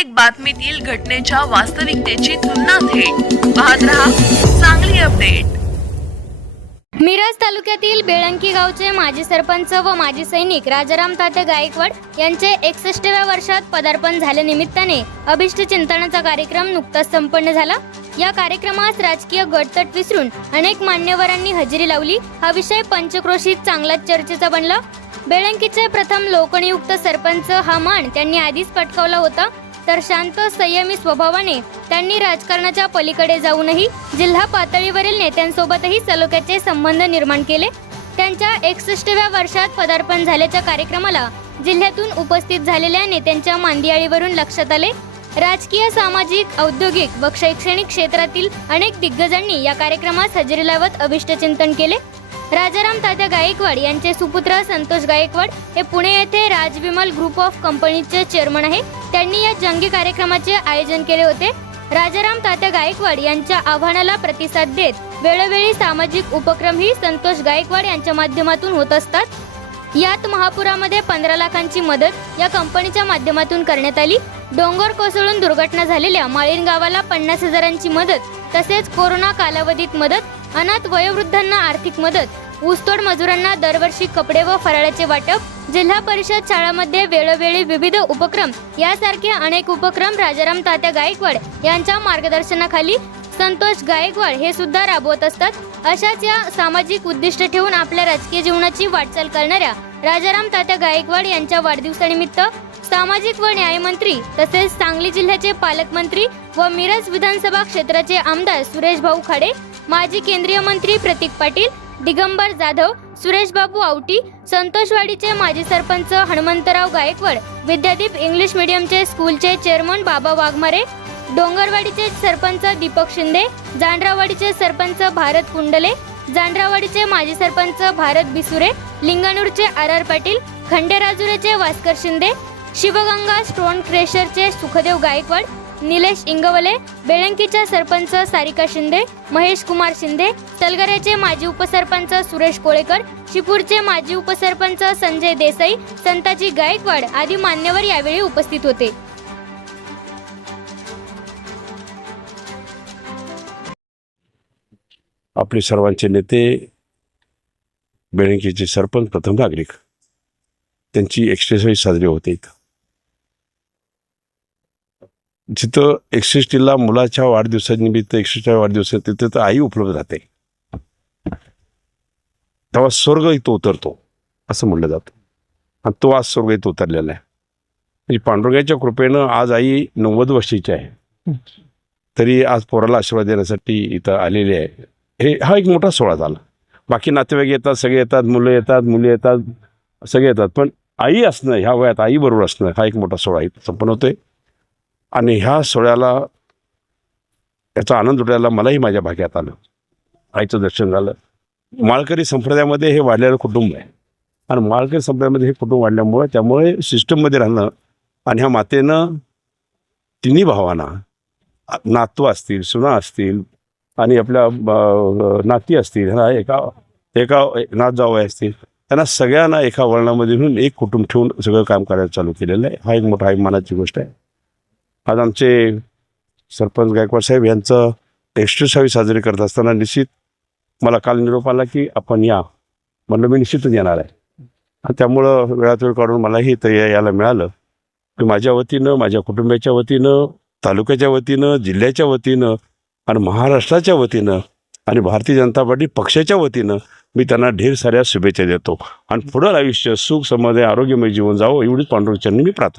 प्रत्येक बातमीतील घटनेच्या वास्तविकतेची तुलना थेट पाहत रहा सांगली अपडेट। मिरज तालुक्यातील बेळंकी गावचे माजी सरपंच व माजी सैनिक राजाराम तात्या गायकवाड यांचे 61व्या वर्षात पदार्पण झाल्यानिमित्ताने अभिष्ट चिंतनाचा कार्यक्रम नुकताच संपन्न झाला। या कार्यक्रमास राजकीय गटतट विसरून अनेक मान्यवरांनी हजेरी लावली। हा विषय पंचक्रोशीत चांगलाच चर्चेचा बनला। बेळंकीचे प्रथम लोकनियुक्त सरपंच हा मान त्यांनी आधीच पटकावला होता, तर शांत संयमी स्वभावाने त्यांनी राजकारणाच्या पलीकडे जाऊनही जिल्हा पातळीवरील नेत्यांसोबतही सलोख्याचे संबंध निर्माण केले। त्यांच्या 61व्या वर्षात पदार्पण झाल्याच्या कार्यक्रमाला जिल्ह्यातून उपस्थित झालेल्या नेत्यांच्या मांदियाळीवरून लक्षात आले। राजकीय, सामाजिक, औद्योगिक व शैक्षणिक क्षेत्रातील अनेक दिग्गजांनी या कार्यक्रमास हजेरी लावत अभिष्ट चिंतन केले। राजाराम तात्या गायकवाड यांचे सुपुत्र संतोष गायकवाड हे पुणे येथे राजविमल ग्रुप ऑफ कंपनीचे चेअरमन आहे। त्यांनी या जंगी कार्यक्रमाचे आयोजन केले होते। राजाराम तात्या गायकवाड यांच्या आव्हानाला प्रतिसाद देत वेळोवेळी सामाजिक उपक्रमही संतोष गायकवाड यांच्या माध्यमातून होत असतात। यात महापुरामध्ये 15 लाखांची मदत या कंपनीच्या माध्यमातून करण्यात आली। डोंगर कोसळून दुर्घटना झालेल्या माळीण गावाला 50,000ची मदत, तसेच कोरोना कालावधीत मदत, अनाथ वयोवृद्धांना आर्थिक मदत, ऊसतोड मजुरांना दरवर्षी कपडे व फराळाचे वाटप, जिल्हा परिषद शाळांमध्ये वेळोवेळी विविध उपक्रम यासारखे अनेक उपक्रम राजाराम तात्या गायकवाड यांच्या मार्गदर्शनाखाली संतोष गायकवाड हे सुद्धा राबवत असतात। अशाच या सामाजिक उद्दिष्ट ठेवून आपल्या राजकीय जीवनाची वाटचाल करणाऱ्या राजाराम तात्या गायकवाड यांच्या वाढदिवसानिमित्त सामाजिक व न्यायमंत्री तसेच सांगली जिल्ह्याचे पालकमंत्री व मिरज विधानसभा क्षेत्राचे आमदार सुरेश भाऊ खाडे, माजी केंद्रीय मंत्री प्रतीक पाटील, दिगंबर जाधव, सुरेश बाबू आवटी, संतोषवाडीचे माजी सरपंच हनुमंतराव गायकवाड, विद्यादीप इंग्लिश मीडियमचे स्कूलचे चेअरमन बाबा वाघमारे, डोंगरवाडीचे सरपंच दीपक शिंदे, जांडरावाडीचे सरपंच भारत कुंडले, जांडरावाडीचे माजी सरपंच भारत बिसुरे, लिंगानूरचे आर पाटील, खंडेराजुरेचे भास्कर शिंदे, शिवगंगा स्टोन क्रेशरचे सुखदेव गायकवाड, निलेश इंगवले, बेळंकीच्या सरपंच सारिका शिंदे, महेश कुमार शिंदे, तलगऱ्याचे माजी उपसरपंच सुरेश कोळेकर, शिपूरचे माजी उपसरपंच संजय देसाई, संताजी गायकवाड आदी मान्यवर यावेळी उपस्थित होते। आपले सर्वांचे नेते बेळंकीचे सरपंच प्रथम नागरिक त्यांची 61वी साजरी होते। जिथं 61ला मुलाच्या वाढदिवसानिमित्त 61व्या वाढदिवसात तिथे तर आई उपलब्ध राहते, तेव्हा स्वर्ग इथं उतरतो असं म्हणलं जातं, आणि तो आज स्वर्ग इथं उतरलेला आहे। म्हणजे पांडुरंगाच्या कृपेनं आज आई 90 वर्षाची आहे, तरी आज पोराला आशीर्वाद देण्यासाठी इथं आलेली आहे। हा एक मोठा सोहळा झाला। बाकी नातेवाईक येतात, सगळे येतात, मुलं येतात, मुली येतात, सगळे येतात, पण आई असणं, ह्या वयात आई बरोबर असणं हा एक मोठा सोहळा इथं संपन्न होतोय। आणि ह्या सोहळ्याला याचा आनंद उठायला मलाही माझ्या भाग्यात आलं, आईचं दर्शन झालं। माळकरी संप्रदायामध्ये हे वाढलेलं कुटुंब आहे, आणि माळकरी संप्रदायामध्ये हे कुटुंब वाढल्यामुळे त्यामुळे सिस्टममध्ये राहणं, आणि ह्या मातेनं तिन्ही भावांना, नातू असतील, सुना असतील आणि आपल्या नाती असतील, ह्यांना एका नात जावई असतील, त्यांना सगळ्यांना एका वळणामध्ये घेऊन एक कुटुंब ठेवून सगळं काम करायला चालू केलेलं आहे। हा एक मोठा अभिमानाची गोष्ट आहे। आज आमचे सरपंच गायकवाड साहेब यांचं 61वी साजरी करत असताना निश्चित मला काल निरोप आला की आपण या, म्हणलं मी निश्चितच येणार आहे, आणि त्यामुळं वेळात वेळ काढून मलाही इथं यायला मिळालं की माझ्या वतीनं, माझ्या कुटुंबाच्या वतीनं, तालुक्याच्या वतीनं, जिल्ह्याच्या वतीनं आणि महाराष्ट्राच्या वतीनं आणि भारतीय जनता पार्टी पक्षाच्या वतीनं मी त्यांना ढेर साऱ्या शुभेच्छा देतो, आणि पुढं आयुष्य सुख, समाधान, आरोग्यमय जीवन जावं एवढीच पांडुरंगाच्या चरणी मी प्रार्थना